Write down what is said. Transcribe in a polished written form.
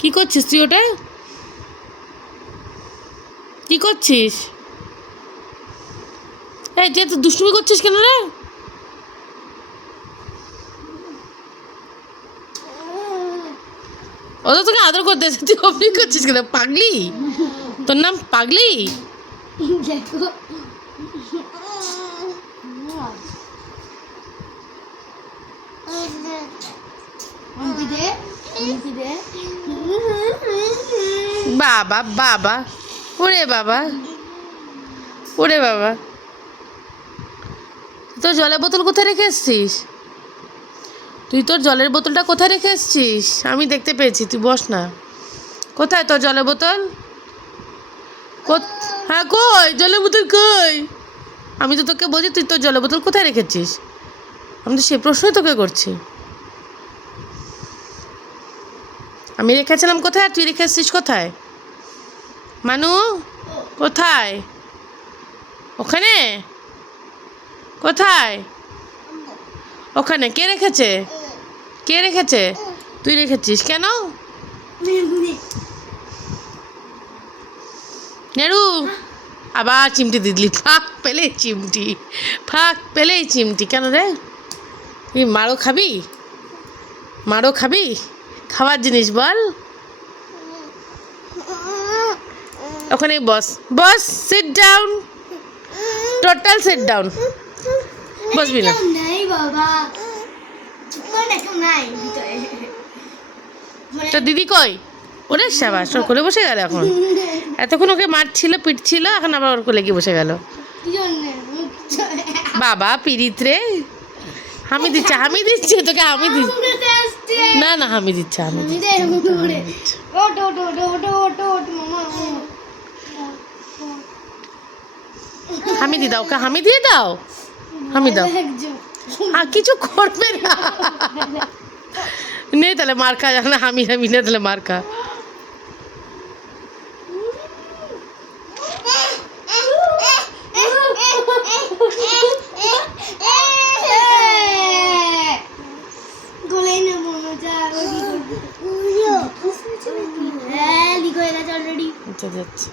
কি করছিস তুই ওটা? কি করছিস? এই তুই এত দুষ্টুমি করছিস কেন রে? ও তো তোকে আদর করতে এসে তুই অমনি করছিস কেন? পাগলি? তোর নাম পাগলি? বাবা বাবা, ওরে বাবা, ওরে বাবা, তোর জলের বোতল কোথায় রেখে এসছিস? তুই তোর জলের বোতলটা কোথায় রেখে এসছিস? আমি দেখতে পেয়েছি, তুই বস না। কোথায় তোর জলের বোতল? হ্যাঁ কই জলের বোতল কই? আমি তো তোকে বলছি তুই তোর জলের বোতল কোথায় রেখেছিস। আমি তো সে প্রশ্নই তোকে করছি। আমি রেখেছিলাম কোথায় আর তুই রেখে এসছিস কোথায়? মানু কোথায়? ওখানে? কোথায়? ওখানে কে রেখেছে? কে রেখেছে? তুই রেখেছিস কেন? নেড়ু আবার চিমটি দিলি, ফাঁক পেলেই চিমটি, ফাঁক পেলেই চিমটি। কেন রে? তুই মারও খাবি? মারও খাবি? খাবার জিনিস বল। ওখানে বস, বস, sit down, total sit down. বসবি না? তো দিদি কই? ওরে সাবাস, ওর কোলে বসে গেল এখন। এতক্ষণ ওকে মারছিল পিটছিল, এখন আবার ওর কোলে গিয়ে বসে গেল। বাবা পিরিত রে, আমি দিচ্ছি, আমি দিচ্ছি তোকে, আমি দিচ্ছি। না না আমি দিচ্ছি, আমি আমি দিয়ে দাও, ওকে আমি দিয়ে দাও, আমি দাও। আর কিছু করবে না, নেই তাহলে মার খা, যখন আমি আমি না তাহলে মার খা। যাচ্ছে